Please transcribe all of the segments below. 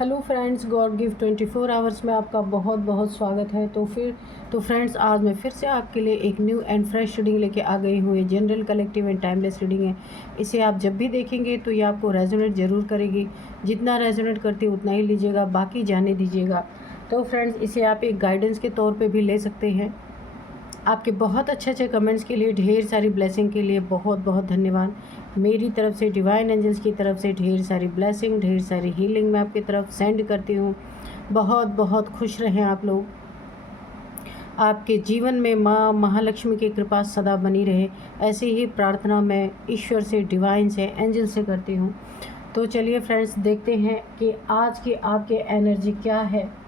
Hello friends, God give 24 hours में आपका बहुत बहुत स्वागत है। तो फ्रेंड्स, आज मैं फिर से आपके लिए एक न्यू एंड फ्रेश रीडिंग लेके आ गई हूँ। ये general, collective and timeless reading है। इसे आप जब भी देखेंगे तो ये आपको रेजोनेट ज़रूर करेगी। जितना रेजोनेट करती है उतना ही लीजिएगा, बाकी जाने दीजिएगा। तो फ्रेंड्स, इसे आप एक गाइडेंस के तौर पर भी ले सकते हैं। आपके बहुत अच्छे अच्छे कमेंट्स के लिए, ढेर सारी ब्लेसिंग के लिए बहुत बहुत धन्यवाद। मेरी तरफ से, डिवाइन एंजल्स की तरफ से ढेर सारी ब्लेसिंग, ढेर सारी हीलिंग मैं आपकी तरफ सेंड करती हूँ। बहुत बहुत खुश रहें आप लोग। आपके जीवन में माँ महालक्ष्मी की कृपा सदा बनी रहे, ऐसी ही प्रार्थना मैं ईश्वर से, डिवाइन से, एंजल से करती हूँ। तो चलिए फ्रेंड्स, देखते हैं कि आज की आपके एनर्जी क्या है।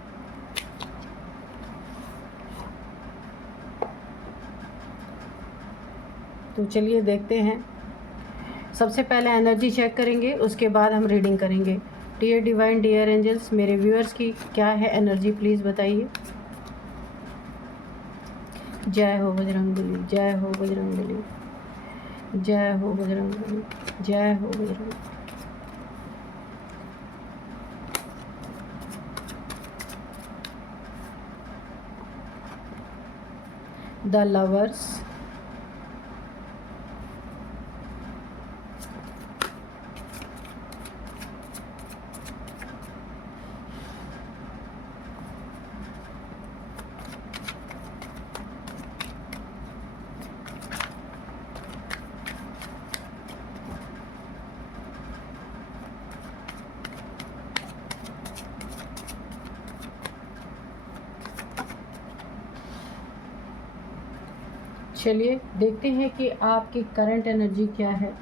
तो चलिए देखते हैं। सबसे पहले एनर्जी चेक करेंगे, उसके बाद हम रीडिंग करेंगे। डियर डिवाइन, डियर एंजल्स, मेरे व्यूअर्स की क्या है एनर्जी, प्लीज़ बताइए। जय हो बजरंगबली, जय हो बजरंगबली, जय हो बजरंगबली, जय हो बजरंग। द लवर्स, चलिए देखते हैं कि आपकी करंट एनर्जी क्या है।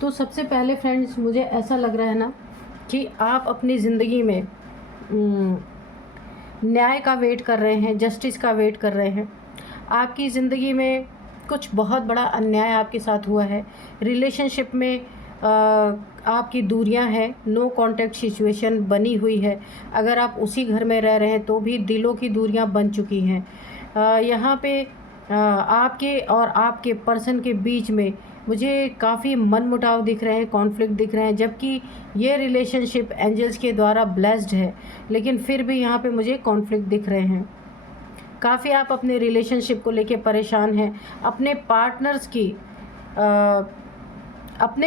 तो सबसे पहले फ्रेंड्स, मुझे ऐसा लग रहा है ना कि आप अपनी ज़िंदगी में न्याय का वेट कर रहे हैं, जस्टिस का वेट कर रहे हैं। आपकी ज़िंदगी में कुछ बहुत बड़ा अन्याय आपके साथ हुआ है। रिलेशनशिप में आपकी दूरियां हैं, नो कांटेक्ट सिचुएशन बनी हुई है। अगर आप उसी घर में रह रहे हैं तो भी दिलों की दूरियां बन चुकी हैं। यहाँ पे आपके और आपके पर्सन के बीच में मुझे काफ़ी मनमुटाव दिख रहे हैं, कॉन्फ्लिक्ट दिख रहे हैं। जबकि ये रिलेशनशिप एंजल्स के द्वारा ब्लेस्ड है, लेकिन फिर भी यहाँ पे मुझे कॉन्फ्लिक्ट दिख रहे हैं। काफ़ी आप अपने रिलेशनशिप को लेके परेशान हैं। अपने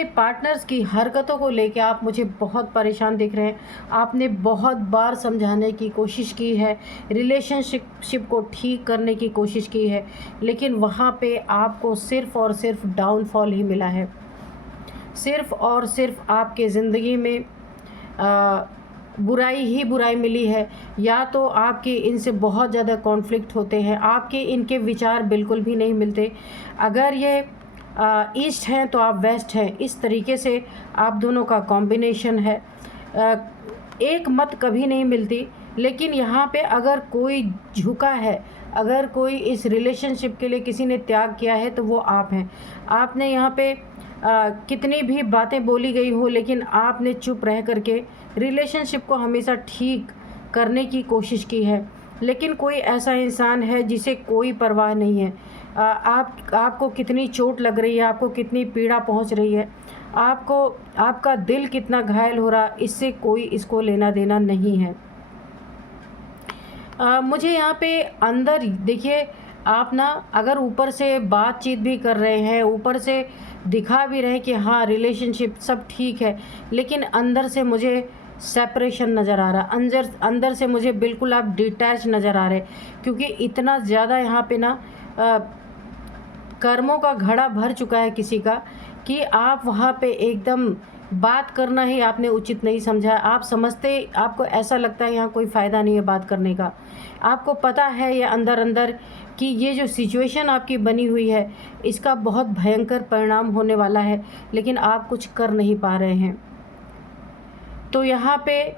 पार्टनर्स की हरकतों को लेके आप मुझे बहुत परेशान दिख रहे हैं। आपने बहुत बार समझाने की कोशिश की है, रिलेशनशिप को ठीक करने की कोशिश की है, लेकिन वहाँ पे आपको सिर्फ़ और सिर्फ डाउनफॉल ही मिला है। सिर्फ़ और सिर्फ आपके ज़िंदगी में बुराई ही बुराई मिली है। या तो आपके इनसे बहुत ज़्यादा कॉन्फ्लिक्ट होते हैं, आपके इनके विचार बिल्कुल भी नहीं मिलते। अगर ये ईस्ट हैं तो आप वेस्ट हैं, इस तरीके से आप दोनों का कॉम्बिनेशन है। एक मत कभी नहीं मिलती। लेकिन यहाँ पे अगर कोई झुका है, अगर कोई इस रिलेशनशिप के लिए किसी ने त्याग किया है तो वो आप हैं। आपने यहाँ पे कितनी भी बातें बोली गई हो, लेकिन आपने चुप रह करके रिलेशनशिप को हमेशा ठीक करने की कोशिश की है। लेकिन कोई ऐसा इंसान है जिसे कोई परवाह नहीं है। आपको कितनी चोट लग रही है, आपको कितनी पीड़ा पहुंच रही है, आपका दिल कितना घायल हो रहा, इससे कोई इसको लेना देना नहीं है। मुझे यहाँ पे अंदर देखिए, आप ना अगर ऊपर से बातचीत भी कर रहे हैं, ऊपर से दिखा भी रहे हैं कि हाँ रिलेशनशिप सब ठीक है, लेकिन अंदर से मुझे सेपरेशन नज़र आ रहा। अंदर से मुझे बिल्कुल आप डिटैच नज़र आ रहे, क्योंकि इतना ज़्यादा यहाँ पे ना कर्मों का घड़ा भर चुका है किसी का, कि आप वहाँ पे एकदम बात करना ही आपने उचित नहीं समझा। आप समझते, आपको ऐसा लगता है यहाँ कोई फ़ायदा नहीं है बात करने का। आपको पता है ये अंदर अंदर कि ये जो सिचुएशन आपकी बनी हुई है इसका बहुत भयंकर परिणाम होने वाला है, लेकिन आप कुछ कर नहीं पा रहे हैं। तो यहाँ पे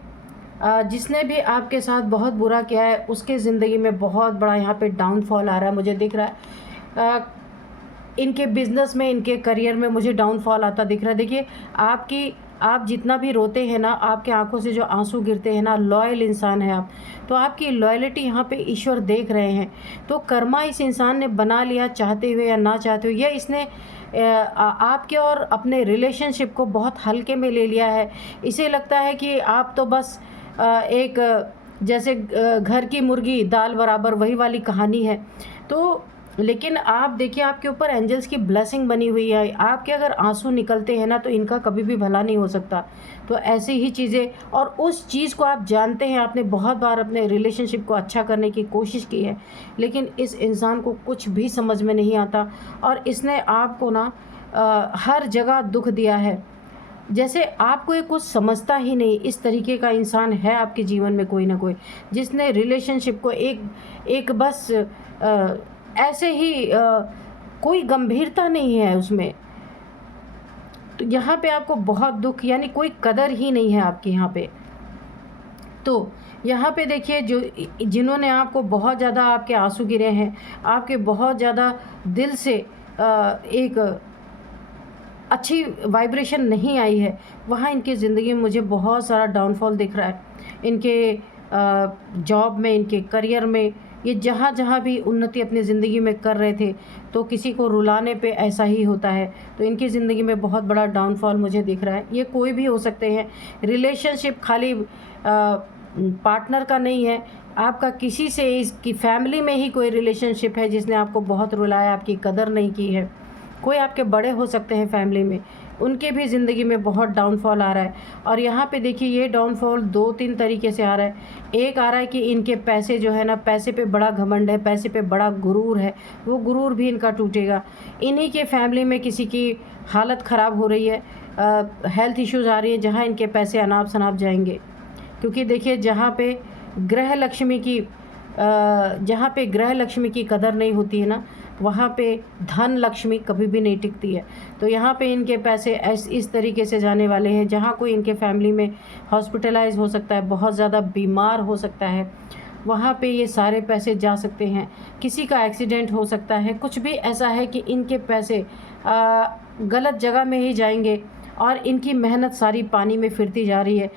जिसने भी आपके साथ बहुत बुरा किया है उसके ज़िंदगी में बहुत बड़ा यहाँ पे डाउनफॉल आ रहा है, मुझे दिख रहा है। इनके बिज़नेस में, इनके करियर में मुझे डाउनफॉल आता दिख रहा है। देखिए, आपकी आप जितना भी रोते हैं ना, आपके आंखों से जो आंसू गिरते हैं ना, लॉयल इंसान है आप, तो आपकी लॉयल्टी यहाँ पे ईश्वर देख रहे हैं। तो कर्मा इस इंसान ने बना लिया, चाहते हुए या ना चाहते हुए, या इसने आपके और अपने रिलेशनशिप को बहुत हल्के में ले लिया है। इसे लगता है कि आप तो बस एक जैसे घर की मुर्गी दाल बराबर, वही वाली कहानी है। तो लेकिन आप देखिए, आपके ऊपर एंजल्स की ब्लेसिंग बनी हुई है। आपके अगर आंसू निकलते हैं ना, तो इनका कभी भी भला नहीं हो सकता। तो ऐसी ही चीज़ें, और उस चीज़ को आप जानते हैं, आपने बहुत बार अपने रिलेशनशिप को अच्छा करने की कोशिश की है, लेकिन इस इंसान को कुछ भी समझ में नहीं आता, और इसने आपको ना हर जगह दुख दिया है। जैसे आपको ये कुछ समझता ही नहीं, इस तरीके का इंसान है आपके जीवन में कोई ना कोई, जिसने रिलेशनशिप को एक बस ऐसे ही कोई गंभीरता नहीं है उसमें। तो यहाँ पे आपको बहुत दुख, यानी कोई कदर ही नहीं है आपकी यहाँ पे। तो यहाँ पे देखिए, जो जिन्होंने आपको बहुत ज़्यादा, आपके आंसू गिरे हैं, आपके बहुत ज़्यादा दिल से एक अच्छी वाइब्रेशन नहीं आई है, वहाँ इनकी ज़िंदगी में मुझे बहुत सारा डाउनफॉल दिख रहा है। इनके जॉब में, इनके करियर में, ये जहाँ जहाँ भी उन्नति अपनी ज़िंदगी में कर रहे थे, तो किसी को रुलाने पे ऐसा ही होता है। तो इनकी ज़िंदगी में बहुत बड़ा डाउनफॉल मुझे दिख रहा है। ये कोई भी हो सकते हैं, रिलेशनशिप खाली पार्टनर का नहीं है, आपका किसी से, इसकी फैमिली में ही कोई रिलेशनशिप है जिसने आपको बहुत रुलाया, आपकी कदर नहीं की है। कोई आपके बड़े हो सकते हैं फैमिली में, उनके भी ज़िंदगी में बहुत डाउनफॉल आ रहा है। और यहाँ पे देखिए, ये डाउनफॉल 2-3 तरीके से आ रहा है। एक आ रहा है कि इनके पैसे जो है ना, पैसे पे बड़ा घमंड है, पैसे पे बड़ा गुरूर है, वो गुरूर भी इनका टूटेगा। इन्हीं के फैमिली में किसी की हालत ख़राब हो रही है, हेल्थ इश्यूज़ आ रही है, जहाँ इनके पैसे अनाप शनाप जाएंगे। क्योंकि देखिए, जहाँ पे ग्रह लक्ष्मी की कदर नहीं होती है ना, वहाँ पे धन लक्ष्मी कभी भी नहीं टिकती है। तो यहाँ पे इनके पैसे इस तरीके से जाने वाले हैं, जहाँ कोई इनके फैमिली में हॉस्पिटलाइज हो सकता है, बहुत ज़्यादा बीमार हो सकता है, वहाँ पे ये सारे पैसे जा सकते हैं। किसी का एक्सीडेंट हो सकता है, कुछ भी ऐसा है कि इनके पैसे गलत जगह में ही जाएंगे, और इनकी मेहनत सारी पानी में फिरती जा रही है,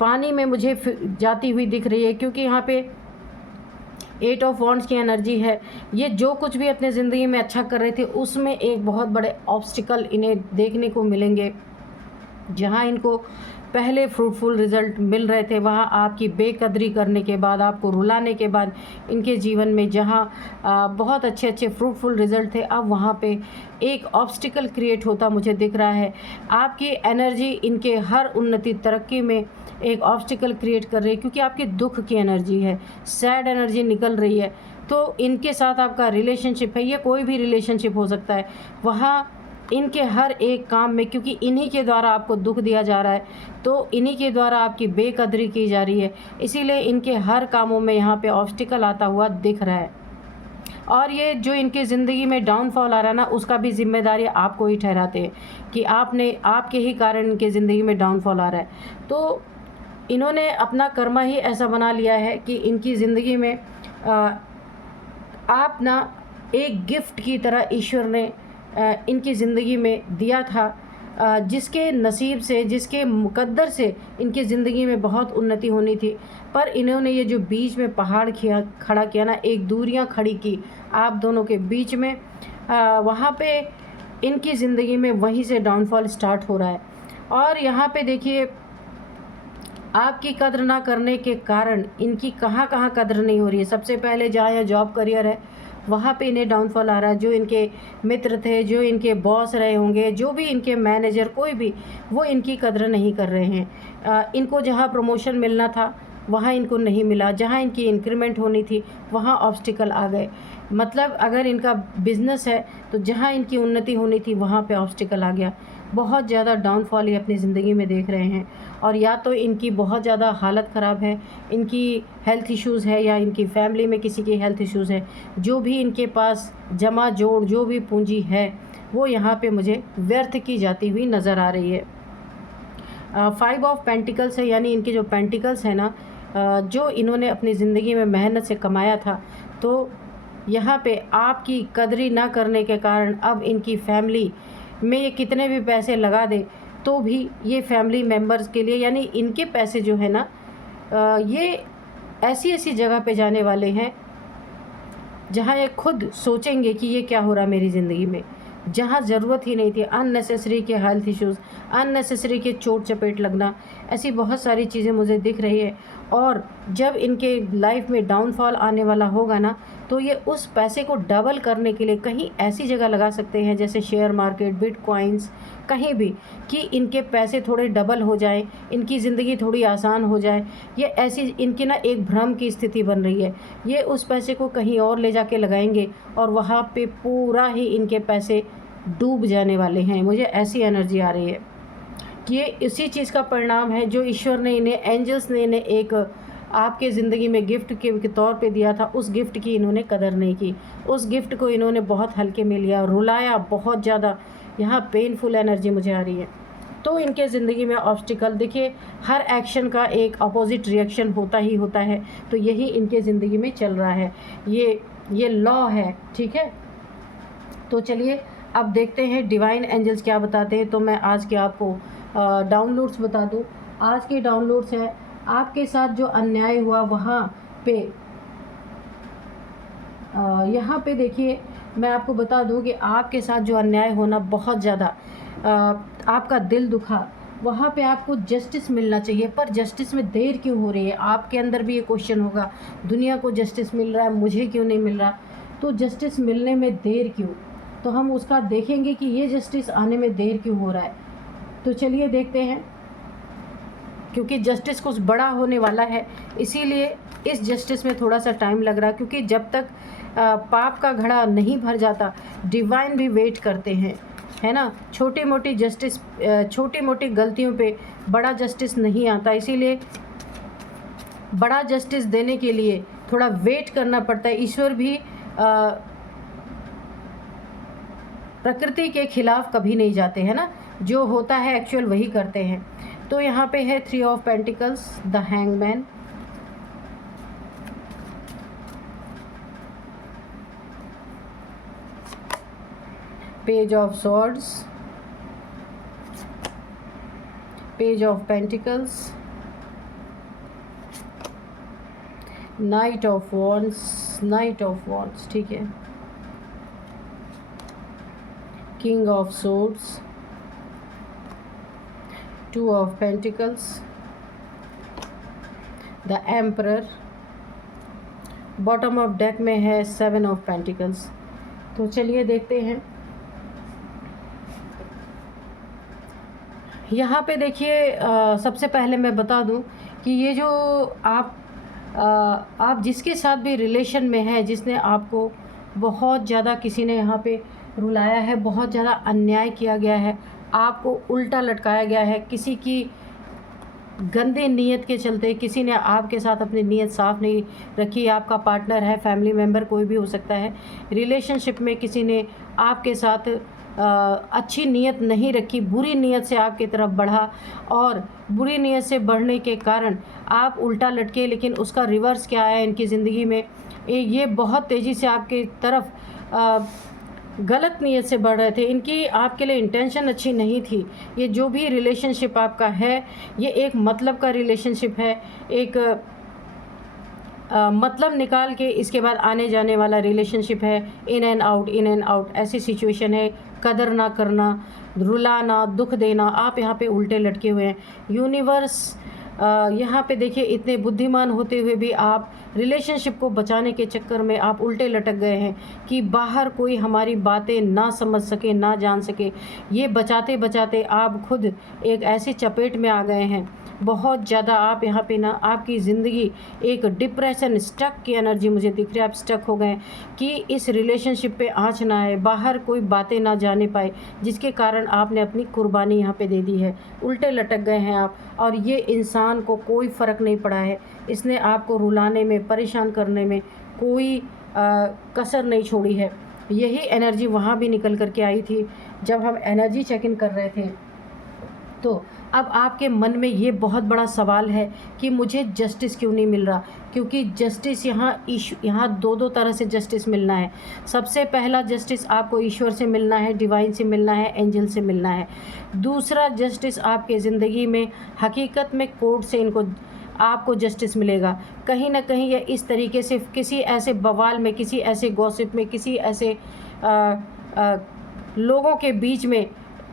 पानी में मुझे जाती हुई दिख रही है। क्योंकि यहाँ पे 8 ऑफ वॉन्ड्स की एनर्जी है। ये जो कुछ भी अपने ज़िंदगी में अच्छा कर रहे थे, उसमें एक बहुत बड़े ऑब्स्टिकल इन्हें देखने को मिलेंगे। जहाँ इनको पहले फ्रूटफुल रिज़ल्ट मिल रहे थे, वहाँ आपकी बेकदरी करने के बाद, आपको रुलाने के बाद, इनके जीवन में जहाँ बहुत अच्छे अच्छे फ्रूटफुल रिज़ल्ट थे, अब वहाँ पे एक ऑब्स्टिकल क्रिएट होता मुझे दिख रहा है। आपकी एनर्जी इनके हर उन्नति तरक्की में एक ऑब्स्टिकल क्रिएट कर रही है, क्योंकि आपकी दुख की एनर्जी है, सैड एनर्जी निकल रही है। तो इनके साथ आपका रिलेशनशिप है, ये कोई भी रिलेशनशिप हो सकता है, वहाँ इनके हर एक काम में, क्योंकि इन्हीं के द्वारा आपको दुख दिया जा रहा है, तो इन्हीं के द्वारा आपकी बेकदरी की जा रही है, इसीलिए इनके हर कामों में यहाँ पे ऑब्स्टिकल आता हुआ दिख रहा है। और ये जो इनकी ज़िंदगी में डाउनफॉल आ रहा है ना, उसका भी जिम्मेदारी आपको ही ठहराते हैं कि आपके ही कारण इनकी ज़िंदगी में डाउनफॉल आ रहा है। तो इन्होंने अपना कर्मा ही ऐसा बना लिया है कि इनकी ज़िंदगी में आप ना एक गिफ्ट की तरह ईश्वर ने इनकी ज़िंदगी में दिया था, जिसके नसीब से, जिसके मुकद्दर से इनकी ज़िंदगी में बहुत उन्नति होनी थी। पर इन्होंने ये जो बीच में पहाड़ खड़ा किया ना, एक दूरियां खड़ी की आप दोनों के बीच में, वहाँ पे इनकी ज़िंदगी में वहीं से डाउनफॉल स्टार्ट हो रहा है। और यहाँ पे देखिए, आपकी कद्र ना करने के कारण इनकी कहाँ कहाँ कद्र नहीं हो रही है। सबसे पहले जहाँ यह जॉब करियर है, वहाँ पे इन्हें डाउनफॉल आ रहा है। जो इनके मित्र थे, जो इनके बॉस रहे होंगे, जो भी इनके मैनेजर, कोई भी, वो इनकी कद्र नहीं कर रहे हैं। इनको जहाँ प्रमोशन मिलना था, वहाँ इनको नहीं मिला। जहाँ इनकी इंक्रीमेंट होनी थी, वहाँ ऑब्स्टिकल आ गए। मतलब अगर इनका बिज़नेस है, तो जहाँ इनकी उन्नति होनी थी, वहाँ पे ऑब्स्टिकल आ गया। बहुत ज़्यादा डाउनफॉल ये अपनी ज़िंदगी में देख रहे हैं। और या तो इनकी बहुत ज़्यादा हालत ख़राब है, इनकी हेल्थ इश्यूज़ है, या इनकी फैमिली में किसी की हेल्थ इश्यूज़ है। जो भी इनके पास जमा जोड़, जो भी पूंजी है, वो यहाँ पे मुझे व्यर्थ की जाती हुई नज़र आ रही है। 5 ऑफ पेंटिकल्स है, यानी इनके जो पेंटिकल्स हैं ना, जो इन्होंने अपनी ज़िंदगी में मेहनत से कमाया था, तो यहाँ पे आपकी कदरी ना करने के कारण अब इनकी फैमिली में ये कितने भी पैसे लगा दे, तो भी ये फैमिली मेम्बर्स के लिए, यानी इनके पैसे जो है ना ये ऐसी ऐसी जगह पे जाने वाले हैं जहाँ ये खुद सोचेंगे कि ये क्या हो रहा है मेरी ज़िंदगी में, जहाँ ज़रूरत ही नहीं थी। अननेसेसरी के हेल्थ इश्यूज़, अननेसेसरी के चोट चपेट लगना, ऐसी बहुत सारी चीज़ें मुझे दिख रही है। और जब इनके लाइफ में डाउनफॉल आने वाला होगा ना, तो ये उस पैसे को डबल करने के लिए कहीं ऐसी जगह लगा सकते हैं जैसे शेयर मार्केट, बिटकॉइंस, कहीं भी, कि इनके पैसे थोड़े डबल हो जाए, इनकी ज़िंदगी थोड़ी आसान हो जाए। ये ऐसी इनकी ना एक भ्रम की स्थिति बन रही है। ये उस पैसे को कहीं और ले जाके लगाएंगे और वहाँ पे पूरा ही इनके पैसे डूब जाने वाले हैं। मुझे ऐसी एनर्जी आ रही है कि ये इसी चीज़ का परिणाम है जो ईश्वर ने इन्हें, एंजल्स ने इन्हें एक आपके ज़िंदगी में गिफ्ट के तौर पे दिया था। उस गिफ्ट की इन्होंने कदर नहीं की, उस गिफ्ट को इन्होंने बहुत हल्के में लिया, रुलाया बहुत ज़्यादा। यहाँ पेनफुल एनर्जी मुझे आ रही है। तो इनके ज़िंदगी में ऑब्स्टिकल, देखिए हर एक्शन का एक अपोजिट रिएक्शन होता ही होता है, तो यही इनके ज़िंदगी में चल रहा है। ये लॉ है, ठीक है। तो चलिए अब देखते हैं डिवाइन एंजल्स क्या बताते हैं। तो मैं आज के आपको डाउनलोड्स बता दूं। आज के डाउनलोड्स हैं, आपके साथ जो अन्याय हुआ वहाँ पे, यहाँ पे देखिए मैं आपको बता दूं कि आपके साथ जो अन्याय होना बहुत ज़्यादा आपका दिल दुखा, वहाँ पे आपको जस्टिस मिलना चाहिए, पर जस्टिस में देर क्यों हो रही है? आपके अंदर भी ये क्वेश्चन होगा, दुनिया को जस्टिस मिल रहा है, मुझे क्यों नहीं मिल रहा? तो जस्टिस मिलने में देर क्यों? तो हम उसका देखेंगे कि ये जस्टिस आने में देर क्यों हो रहा है। तो चलिए देखते हैं, क्योंकि जस्टिस कुछ बड़ा होने वाला है, इसीलिए इस जस्टिस में थोड़ा सा टाइम लग रहा है। क्योंकि जब तक पाप का घड़ा नहीं भर जाता, डिवाइन भी वेट करते हैं, है ना। छोटी मोटी जस्टिस, छोटी मोटी गलतियों पे बड़ा जस्टिस नहीं आता, इसीलिए बड़ा जस्टिस देने के लिए थोड़ा वेट करना पड़ता है। ईश्वर भी प्रकृति के खिलाफ कभी नहीं जाते, है ना। जो होता है एक्चुअल वही करते हैं। तो यहाँ पे है 3 of pentacles, the hangman, page of swords, page of pentacles, night of wands, night of wands, ठीक है, king of swords, 2 of pentacles, the emperor, bottom of deck में है 7 ऑफ पेंटिकल्स। तो चलिए देखते हैं। यहाँ पे देखिए सबसे पहले मैं बता दूं कि ये जो आप जिसके साथ भी रिलेशन में है, जिसने आपको बहुत ज़्यादा, किसी ने यहाँ पे रुलाया है, बहुत ज़्यादा अन्याय किया गया है, आपको उल्टा लटकाया गया है, किसी की गंदे नीयत के चलते किसी ने आपके साथ अपनी नीयत साफ़ नहीं रखी। आपका पार्टनर है, फैमिली मेम्बर, कोई भी हो सकता है। रिलेशनशिप में किसी ने आपके साथ अच्छी नीयत नहीं रखी, बुरी नीयत से आपकी तरफ बढ़ा, और बुरी नीयत से बढ़ने के कारण आप उल्टा लटके। लेकिन उसका रिवर्स क्या आया इनकी ज़िंदगी में, ये बहुत तेज़ी से आपकी तरफ गलत नीयत से बढ़ रहे थे। इनकी आपके लिए इंटेंशन अच्छी नहीं थी। ये जो भी रिलेशनशिप आपका है, ये एक मतलब का रिलेशनशिप है, एक मतलब निकाल के इसके बाद आने जाने वाला रिलेशनशिप है। In and out, in and out, ऐसी सिचुएशन है। कदर ना करना, रुलाना, दुख देना, आप यहाँ पे उल्टे लटके हुए हैं। यूनिवर्स यहाँ पे देखिए, इतने बुद्धिमान होते हुए भी आप रिलेशनशिप को बचाने के चक्कर में आप उल्टे लटक गए हैं कि बाहर कोई हमारी बातें ना समझ सके, ना जान सके। ये बचाते बचाते आप खुद एक ऐसी चपेट में आ गए हैं बहुत ज़्यादा। आप यहाँ पे ना, आपकी ज़िंदगी एक डिप्रेशन, स्टक की एनर्जी मुझे दिख रही है। आप स्टक हो गए कि इस रिलेशनशिप पे आँच ना आए, बाहर कोई बातें ना जाने पाए, जिसके कारण आपने अपनी कुर्बानी यहाँ पे दे दी है। उल्टे लटक गए हैं आप, और ये इंसान को कोई फ़र्क नहीं पड़ा है। इसने आपको रुलाने में, परेशान करने में कोई कसर नहीं छोड़ी है। यही एनर्जी वहाँ भी निकल कर के आई थी जब हम एनर्जी चेक इन कर रहे थे। तो अब आपके मन में ये बहुत बड़ा सवाल है कि मुझे जस्टिस क्यों नहीं मिल रहा, क्योंकि जस्टिस यहाँ दो तरह से जस्टिस मिलना है। सबसे पहला जस्टिस आपको ईश्वर से मिलना है, डिवाइन से मिलना है, एंजल से मिलना है। दूसरा जस्टिस आपके ज़िंदगी में हकीकत में कोर्ट से आपको जस्टिस मिलेगा। कहीं ना कहीं ये इस तरीके से किसी ऐसे बवाल में, किसी ऐसे गॉसिप में, किसी ऐसे लोगों के बीच में,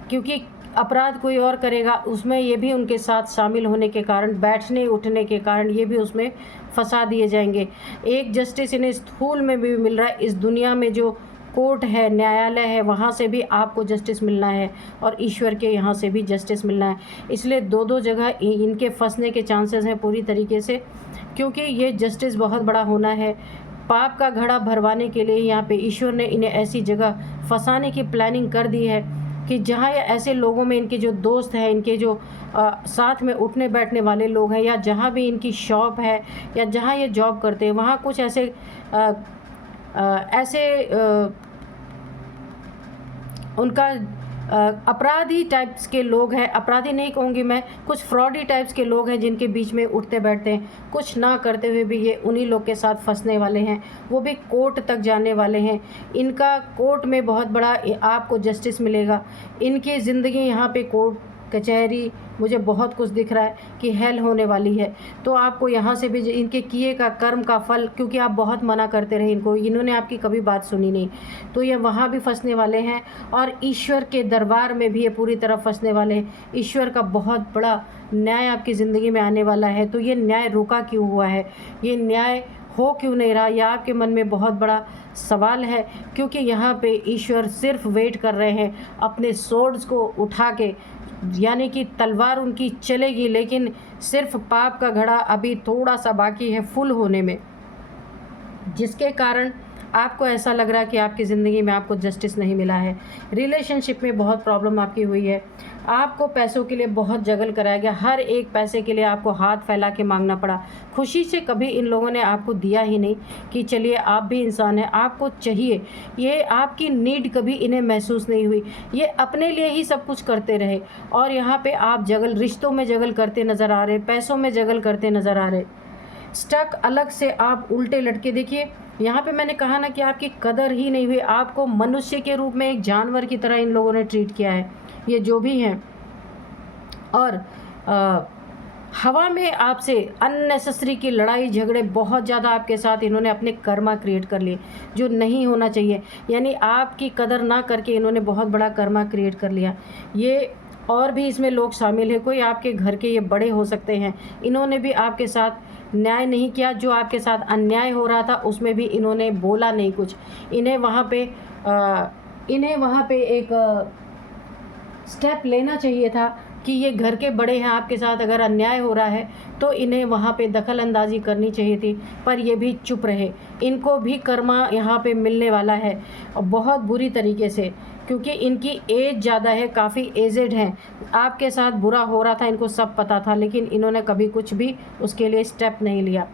क्योंकि अपराध कोई और करेगा उसमें ये भी उनके साथ शामिल होने के कारण, बैठने उठने के कारण ये भी उसमें फंसा दिए जाएंगे। एक जस्टिस इन्हें स्थूल में भी मिल रहा है, इस दुनिया में जो कोर्ट है, न्यायालय है, वहाँ से भी आपको जस्टिस मिलना है और ईश्वर के यहाँ से भी जस्टिस मिलना है। इसलिए दो जगह इनके फंसने के चांसेस हैं पूरी तरीके से, क्योंकि ये जस्टिस बहुत बड़ा होना है। पाप का घड़ा भरवाने के लिए यहाँ पे ईश्वर ने इन्हें ऐसी जगह फंसाने की प्लानिंग कर दी है कि जहाँ ये ऐसे लोगों में, इनके जो दोस्त हैं, इनके जो साथ में उठने बैठने वाले लोग हैं, या जहाँ भी इनकी शॉप है या जहाँ ये जॉब करते हैं, वहाँ कुछ ऐसे उनका अपराधी टाइप्स के लोग हैं, अपराधी नहीं कहूँगी मैं, कुछ फ्रॉडी टाइप्स के लोग हैं जिनके बीच में उठते बैठते हैं। कुछ ना करते हुए भी ये उन्हीं लोग के साथ फंसने वाले हैं, वो भी कोर्ट तक जाने वाले हैं। इनका कोर्ट में बहुत बड़ा आपको जस्टिस मिलेगा। इनकी ज़िंदगी यहाँ पे कोर्ट कचहरी, मुझे बहुत कुछ दिख रहा है कि हेल होने वाली है। तो आपको यहाँ से भी इनके किए का कर्म का फल, क्योंकि आप बहुत मना करते रहे इनको, इन्होंने आपकी कभी बात सुनी नहीं, तो ये वहाँ भी फंसने वाले हैं। और ईश्वर के दरबार में भी ये पूरी तरह फंसने वाले हैं। ईश्वर का बहुत बड़ा न्याय आपकी ज़िंदगी में आने वाला है। तो ये न्याय रुका क्यों हुआ है, ये न्याय हो क्यों नहीं रहा, यह आपके मन में बहुत बड़ा सवाल है। क्योंकि यहाँ पे ईश्वर सिर्फ वेट कर रहे हैं अपने सोर्ड्स को उठा के, यानी कि तलवार उनकी चलेगी, लेकिन सिर्फ पाप का घड़ा अभी थोड़ा सा बाकी है फुल होने में, जिसके कारण आपको ऐसा लग रहा है कि आपकी ज़िंदगी में आपको जस्टिस नहीं मिला है। रिलेशनशिप में बहुत प्रॉब्लम आपकी हुई है, आपको पैसों के लिए बहुत जगल कराया गया, हर एक पैसे के लिए आपको हाथ फैला के मांगना पड़ा। खुशी से कभी इन लोगों ने आपको दिया ही नहीं कि चलिए आप भी इंसान हैं, आपको चाहिए, ये आपकी नीड कभी इन्हें महसूस नहीं हुई। ये अपने लिए ही सब कुछ करते रहे और यहाँ पे आप जगल, रिश्तों में जगल करते नज़र आ रहे, पैसों में जगल करते नज़र आ रहे, स्टक अलग से आप उल्टे लटके। देखिए यहाँ पे मैंने कहा ना कि आपकी कदर ही नहीं हुई, आपको मनुष्य के रूप में एक जानवर की तरह इन लोगों ने ट्रीट किया है, ये जो भी हैं। और हवा में आपसे अननेसेसरी की लड़ाई झगड़े बहुत ज़्यादा आपके साथ इन्होंने अपने कर्मा क्रिएट कर लिए, जो नहीं होना चाहिए। यानी आपकी कदर ना करके इन्होंने बहुत बड़ा कर्मा क्रिएट कर लिया। ये और भी इसमें लोग शामिल हैं, कोई आपके घर के ये बड़े हो सकते हैं, इन्होंने भी आपके साथ न्याय नहीं किया। जो आपके साथ अन्याय हो रहा था उसमें भी इन्होंने बोला नहीं कुछ। इन्हें वहाँ पे एक स्टेप लेना चाहिए था कि ये घर के बड़े हैं, आपके साथ अगर अन्याय हो रहा है तो इन्हें वहाँ पे दखल अंदाज़ी करनी चाहिए थी, पर ये भी चुप रहे। इनको भी कर्मा यहाँ पे मिलने वाला है और बहुत बुरी तरीके से, क्योंकि इनकी एज ज़्यादा है, काफ़ी एजेड हैं। आपके साथ बुरा हो रहा था, इनको सब पता था, लेकिन इन्होंने कभी कुछ भी उसके लिए स्टेप नहीं लिया।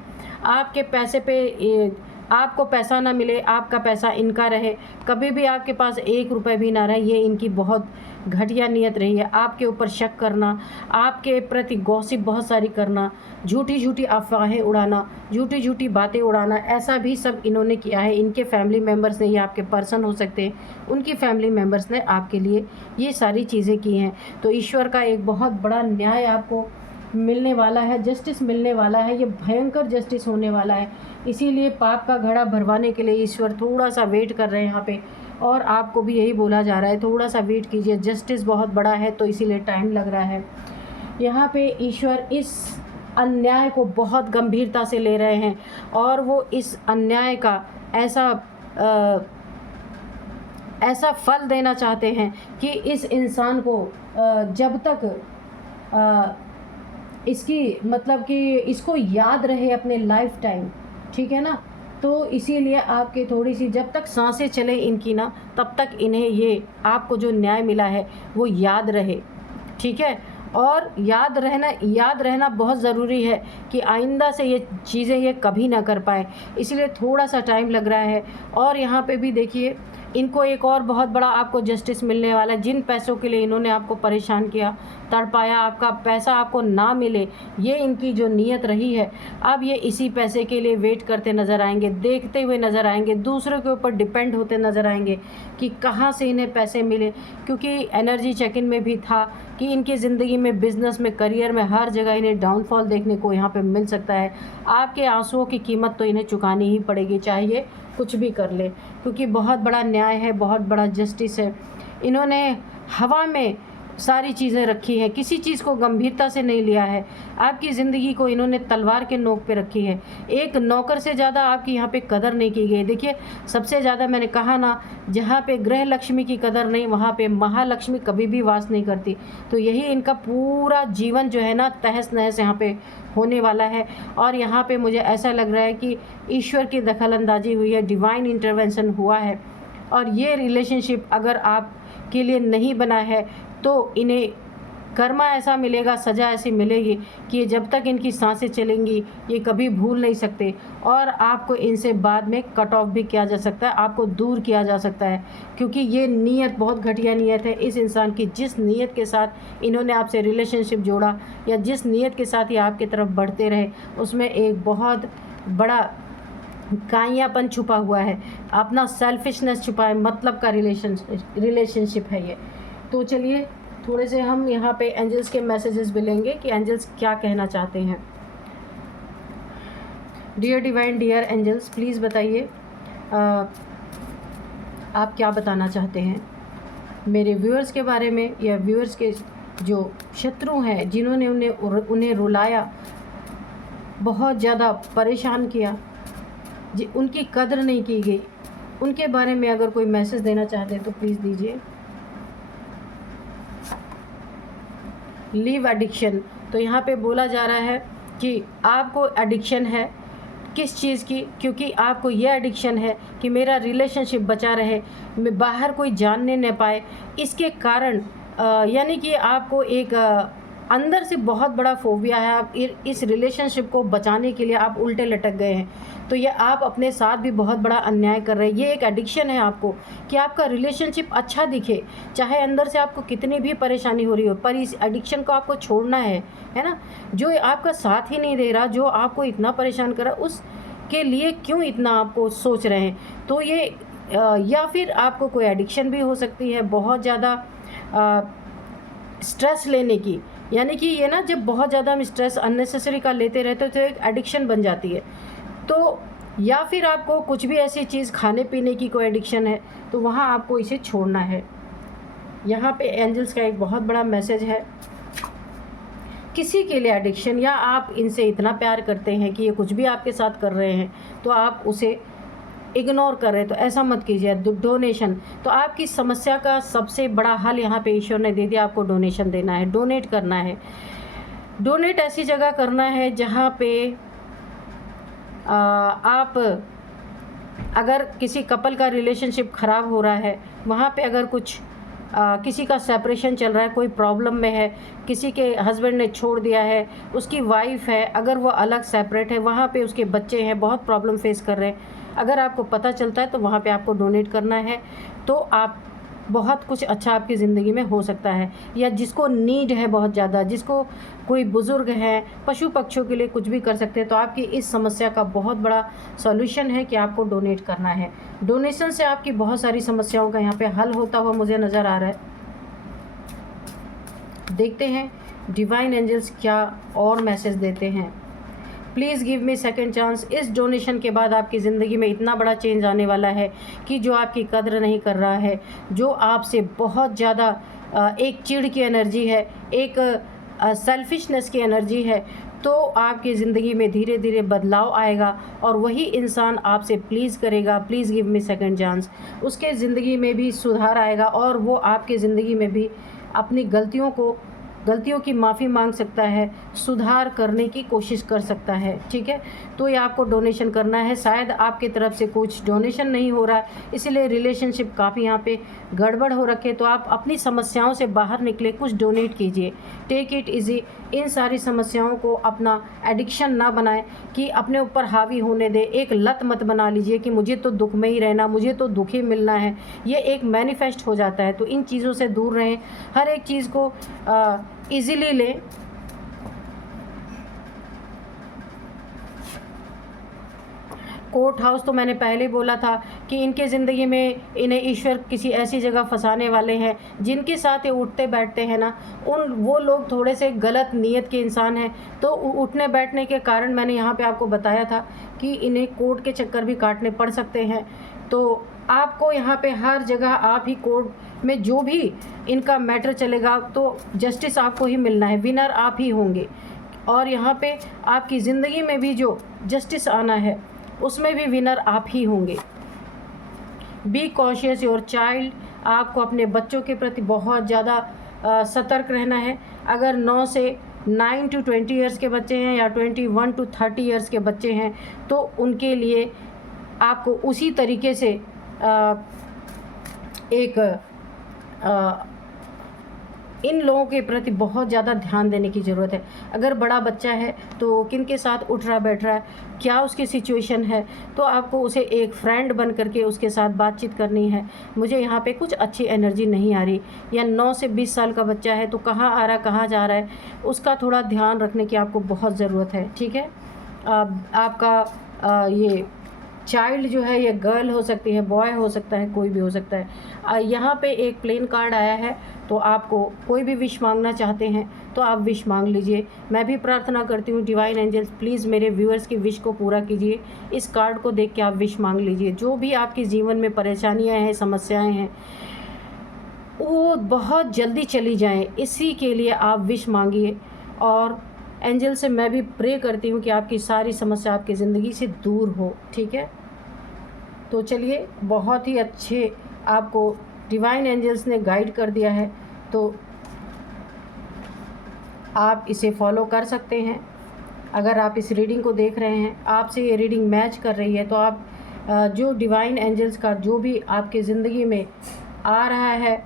आपके पैसे पे आपको पैसा ना मिले, आपका पैसा इनका रहे, कभी भी आपके पास 1 रुपये भी ना रहे, ये इनकी बहुत घटिया नीयत रही है। आपके ऊपर शक करना, आपके प्रति गॉसिप बहुत सारी करना, झूठी झूठी अफवाहें उड़ाना, झूठी झूठी बातें उड़ाना, ऐसा भी सब इन्होंने किया है। इनके फैमिली मेम्बर्स ने, ये आपके पर्सन हो सकते हैं, उनकी फैमिली मेम्बर्स ने आपके लिए ये सारी चीज़ें की हैं। तो ईश्वर का एक बहुत बड़ा न्याय आपको मिलने वाला है, जस्टिस मिलने वाला है, ये भयंकर जस्टिस होने वाला है। इसीलिए पाप का घड़ा भरवाने के लिए ईश्वर थोड़ा सा वेट कर रहे हैं यहाँ पे, और आपको भी यही बोला जा रहा है थोड़ा सा वेट कीजिए, जस्टिस बहुत बड़ा है तो इसीलिए टाइम लग रहा है। यहाँ पे ईश्वर इस अन्याय को बहुत गंभीरता से ले रहे हैं और वो इस अन्याय का ऐसा फल देना चाहते हैं कि इस इंसान को जब तक इसकी मतलब कि इसको याद रहे अपने लाइफ टाइम, ठीक है ना। तो इसीलिए आपके थोड़ी सी जब तक सांसें चले इनकी ना, तब तक इन्हें ये आपको जो न्याय मिला है वो याद रहे, ठीक है। और याद रहना बहुत ज़रूरी है कि आइंदा से ये चीज़ें ये कभी ना कर पाए, इसलिए थोड़ा सा टाइम लग रहा है। और यहाँ पे भी देखिए इनको एक और बहुत बड़ा आपको जस्टिस मिलने वाला है। जिन पैसों के लिए इन्होंने आपको परेशान किया, तड़पाया, आपका पैसा आपको ना मिले, ये इनकी जो नीयत रही है, अब ये इसी पैसे के लिए वेट करते नज़र आएंगे, देखते हुए नज़र आएंगे, दूसरों के ऊपर डिपेंड होते नज़र आएंगे कि कहाँ से इन्हें पैसे मिले। क्योंकि एनर्जी चेक इन में भी था कि इनकी ज़िंदगी में, बिज़नेस में, करियर में, हर जगह इन्हें डाउनफॉल देखने को यहाँ पे मिल सकता है। आपके आंसुओं की कीमत तो इन्हें चुकानी ही पड़ेगी, चाहे ये कुछ भी कर ले, क्योंकि बहुत बड़ा न्याय है, बहुत बड़ा जस्टिस है। इन्होंने हवा में सारी चीज़ें रखी है, किसी चीज़ को गंभीरता से नहीं लिया है। आपकी ज़िंदगी को इन्होंने तलवार के नोक पे रखी है। एक नौकर से ज़्यादा आपकी यहाँ पे कदर नहीं की गई। देखिए, सबसे ज़्यादा मैंने कहा ना, जहाँ पे गृह लक्ष्मी की कदर नहीं, वहाँ पे महालक्ष्मी कभी भी वास नहीं करती। तो यही इनका पूरा जीवन जो है ना, तहस नहस यहाँ पे होने वाला है। और यहाँ पे मुझे ऐसा लग रहा है कि ईश्वर की दखलंदाजी हुई है, डिवाइन इंटरवेंशन हुआ है। और ये रिलेशनशिप अगर आप के लिए नहीं बना है तो इन्हें कर्मा ऐसा मिलेगा, सज़ा ऐसी मिलेगी कि ये जब तक इनकी सांसें चलेंगी ये कभी भूल नहीं सकते। और आपको इनसे बाद में कट ऑफ भी किया जा सकता है, आपको दूर किया जा सकता है, क्योंकि ये नीयत बहुत घटिया नीयत है इस इंसान की। जिस नीयत के साथ इन्होंने आपसे रिलेशनशिप जोड़ा या जिस नीयत के साथ ये आपकी तरफ बढ़ते रहे, उसमें एक बहुत बड़ा काइयापन छुपा हुआ है, अपना सेल्फिशनेस छुपा है, मतलब का रिलेशनशिप है ये। तो चलिए थोड़े से हम यहाँ पे एंजल्स के मैसेजेस भी लेंगे कि एंजल्स क्या कहना चाहते हैं। Dear divine, dear angels, please बताइए आप क्या बताना चाहते हैं मेरे व्यूअर्स के बारे में, या व्यूअर्स के जो शत्रु हैं जिन्होंने उन्हें रुलाया, बहुत ज़्यादा परेशान किया, उनकी कदर नहीं की गई, उनके बारे में अगर कोई मैसेज देना चाहते हैं तो प्लीज़ दीजिए। लीव एडिक्शन, तो यहाँ पे बोला जा रहा है कि आपको एडिक्शन है किस चीज़ की, क्योंकि आपको ये एडिक्शन है कि मेरा रिलेशनशिप बचा रहे, मैं बाहर कोई जानने न पाए। इसके कारण यानी कि आपको एक अंदर से बहुत बड़ा फोबिया है। आप इस रिलेशनशिप को बचाने के लिए आप उल्टे लटक गए हैं। तो ये आप अपने साथ भी बहुत बड़ा अन्याय कर रहे हैं। ये एक एडिक्शन है आपको कि आपका रिलेशनशिप अच्छा दिखे, चाहे अंदर से आपको कितनी भी परेशानी हो रही हो, पर इस एडिक्शन को आपको छोड़ना है ना। जो आपका साथ ही नहीं दे रहा, जो आपको इतना परेशान कर रहा, उसके लिए क्यों इतना आपको सोच रहे हैं। तो ये या फिर आपको कोई एडिक्शन भी हो सकती है बहुत ज़्यादा स्ट्रेस लेने की, यानी कि ये ना, जब बहुत ज़्यादा हम स्ट्रेस अननेसेसरी का लेते रहते तो एक एडिक्शन बन जाती है। तो या फिर आपको कुछ भी ऐसी चीज़ खाने पीने की कोई एडिक्शन है, तो वहाँ आपको इसे छोड़ना है। यहाँ पे एंजल्स का एक बहुत बड़ा मैसेज है, किसी के लिए एडिक्शन, या आप इनसे इतना प्यार करते हैं कि ये कुछ भी आपके साथ कर रहे हैं तो आप उसे इग्नोर कर रहे हैं, तो ऐसा मत कीजिए। डोनेशन, तो आपकी समस्या का सबसे बड़ा हल यहाँ पे ईश्वर ने दे दिया, आपको डोनेशन देना है, डोनेट करना है। डोनेट ऐसी जगह करना है जहाँ पे आप, अगर किसी कपल का रिलेशनशिप ख़राब हो रहा है, वहाँ पे अगर कुछ किसी का सेपरेशन चल रहा है, कोई प्रॉब्लम में है, किसी के हस्बैंड ने छोड़ दिया है, उसकी वाइफ है, अगर वो अलग सेपरेट है, वहाँ पे उसके बच्चे हैं, बहुत प्रॉब्लम फेस कर रहे हैं, अगर आपको पता चलता है तो वहाँ पे आपको डोनेट करना है। तो आप बहुत कुछ अच्छा आपकी ज़िंदगी में हो सकता है। या जिसको नीड है बहुत ज़्यादा, जिसको कोई बुज़ुर्ग है, पशु पक्षियों के लिए कुछ भी कर सकते हैं, तो आपकी इस समस्या का बहुत बड़ा सॉल्यूशन है कि आपको डोनेट करना है। डोनेशन से आपकी बहुत सारी समस्याओं का यहाँ पे हल होता हुआ मुझे नज़र आ रहा है। देखते हैं डिवाइन एंजल्स क्या और मैसेज देते हैं। Please give me second chance. इस डोनेशन के बाद आपकी ज़िंदगी में इतना बड़ा चेंज आने वाला है कि जो आपकी कद्र नहीं कर रहा है, जो आपसे बहुत ज़्यादा एक चिढ़ की एनर्जी है, एक सेल्फिशनेस की एनर्जी है, तो आपकी ज़िंदगी में धीरे धीरे बदलाव आएगा और वही इंसान आपसे प्लीज़ करेगा, please give me second chance. उसके ज़िंदगी में भी सुधार आएगा और वो आपकी ज़िंदगी में भी अपनी गलतियों को गलतियों की माफ़ी मांग सकता है, सुधार करने की कोशिश कर सकता है। ठीक है, तो ये आपको डोनेशन करना है। शायद आपकी तरफ से कुछ डोनेशन नहीं हो रहा है, इसीलिए रिलेशनशिप काफ़ी यहाँ पे गड़बड़ हो रखे। तो आप अपनी समस्याओं से बाहर निकले, कुछ डोनेट कीजिए। Take it easy. इन सारी समस्याओं को अपना एडिक्शन ना बनाएं कि अपने ऊपर हावी होने दे। एक लत मत बना लीजिए कि मुझे तो दुख में ही रहना, मुझे तो दुख ही मिलना है। ये एक मैनिफेस्ट हो जाता है। तो इन चीज़ों से दूर रहें, हर एक चीज़ को ईज़िली लें। कोर्ट हाउस तो मैंने पहले बोला था कि इनके ज़िंदगी में इन्हें ईश्वर किसी ऐसी जगह फंसाने वाले हैं जिनके साथ ये उठते बैठते हैं ना, वो लोग थोड़े से गलत नीयत के इंसान हैं। तो उठने बैठने के कारण मैंने यहाँ पे आपको बताया था कि इन्हें कोर्ट के चक्कर भी काटने पड़ सकते हैं। तो आपको यहाँ पे हर जगह आप ही कोर्ट में जो भी इनका मैटर चलेगा तो जस्टिस आपको ही मिलना है, विनर आप ही होंगे। और यहाँ पे आपकी ज़िंदगी में भी जो जस्टिस आना है उसमें भी विनर आप ही होंगे। Be cautious your child. आपको अपने बच्चों के प्रति बहुत ज़्यादा सतर्क रहना है। अगर 9 से 9 to 20 ईयर्स के बच्चे हैं या 21 to 30 ईयर्स के बच्चे हैं तो उनके लिए आपको उसी तरीके से इन लोगों के प्रति बहुत ज़्यादा ध्यान देने की ज़रूरत है। अगर बड़ा बच्चा है तो किन के साथ उठ रहा बैठ रहा है, क्या उसकी सिचुएशन है, तो आपको उसे एक फ्रेंड बन करके उसके साथ बातचीत करनी है। मुझे यहाँ पे कुछ अच्छी एनर्जी नहीं आ रही। या 9 से 20 साल का बच्चा है तो कहाँ आ रहा कहाँ जा रहा है, उसका थोड़ा ध्यान रखने की आपको बहुत ज़रूरत है। ठीक है, आपका ये चाइल्ड जो है ये गर्ल हो सकती है, बॉय हो सकता है, कोई भी हो सकता है। यहाँ पे एक प्लेन कार्ड आया है, तो आपको कोई भी विश मांगना चाहते हैं तो आप विश मांग लीजिए। मैं भी प्रार्थना करती हूँ डिवाइन एंजल्स प्लीज़ मेरे व्यूअर्स की विश को पूरा कीजिए। इस कार्ड को देख के आप विश मांग लीजिए। जो भी आपके जीवन में परेशानियाँ हैं, समस्याएँ हैं, वो बहुत जल्दी चली जाएँ, इसी के लिए आप विश मांगिए। और एंजल से मैं भी प्रे करती हूँ कि आपकी सारी समस्या आपकी ज़िंदगी से दूर हो। ठीक है, तो चलिए, बहुत ही अच्छे आपको डिवाइन एंजल्स ने गाइड कर दिया है, तो आप इसे फॉलो कर सकते हैं। अगर आप इस रीडिंग को देख रहे हैं, आपसे ये रीडिंग मैच कर रही है, तो आप जो डिवाइन एंजल्स का जो भी आपके ज़िंदगी में आ रहा है,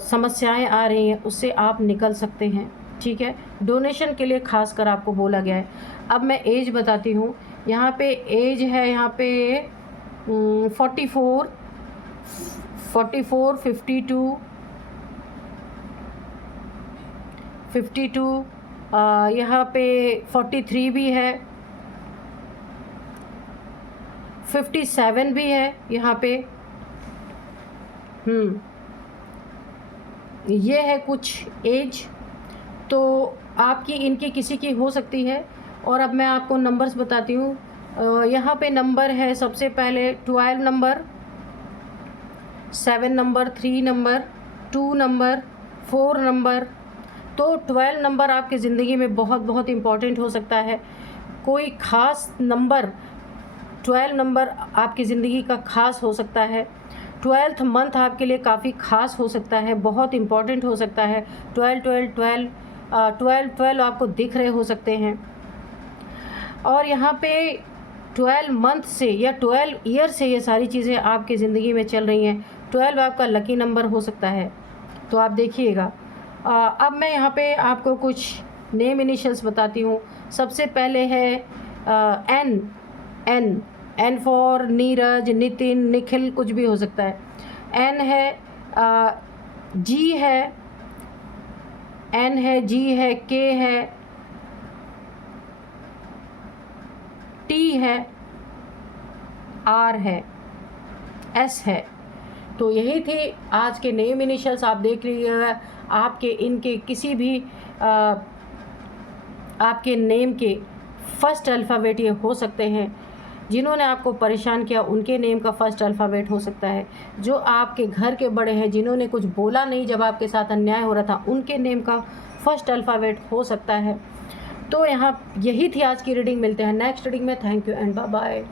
समस्याएं आ रही हैं, उससे आप निकल सकते हैं। ठीक है, डोनेशन के लिए खास कर आपको बोला गया है। अब मैं एज बताती हूँ। यहाँ पे एज है, यहाँ पे 44, 52, 52, यहाँ पे 43 भी है, 57 भी है यहाँ पे। ये है कुछ एज, तो आपकी इनकी किसी की हो सकती है। और अब मैं आपको नंबर्स बताती हूँ। यहाँ पे नंबर है सबसे पहले 12 number, 7 number, 3 number, 2 number, 4 number. तो 12 नंबर आपकी ज़िंदगी में बहुत बहुत इम्पॉर्टेंट हो सकता है। कोई ख़ास नंबर, 12 नंबर आपकी ज़िंदगी का ख़ास हो सकता है। 12th मंथ आपके लिए काफ़ी ख़ास हो सकता है, बहुत इम्पॉर्टेंट हो सकता है। 12 आपको दिख रहे हो सकते हैं। और यहाँ पे 12 मंथ से या 12 ईयर से ये सारी चीज़ें आपकी ज़िंदगी में चल रही हैं। 12 आपका लकी नंबर हो सकता है, तो आप देखिएगा। अब मैं यहाँ पे आपको कुछ नेम इनिशियल्स बताती हूँ। सबसे पहले है एन फॉर नीरज, नितिन, निखिल, कुछ भी हो सकता है। एन है, जी है, एन है, जी है, के है, टी है, आर है, एस है। तो यही थी आज के नेम इनिशियल्स। आप देख लीजिएगा, आपके इनके किसी भी आपके नेम के फर्स्ट अल्फ़ाबेट ये हो सकते हैं। जिन्होंने आपको परेशान किया उनके नेम का फर्स्ट अल्फ़ाबेट हो सकता है। जो आपके घर के बड़े हैं, जिन्होंने कुछ बोला नहीं जब आपके साथ अन्याय हो रहा था, उनके नेम का फर्स्ट अल्फ़ाबेट हो सकता है। तो यहाँ यही थी आज की रीडिंग। मिलते हैं नेक्स्ट रीडिंग में। Thank you and bye bye.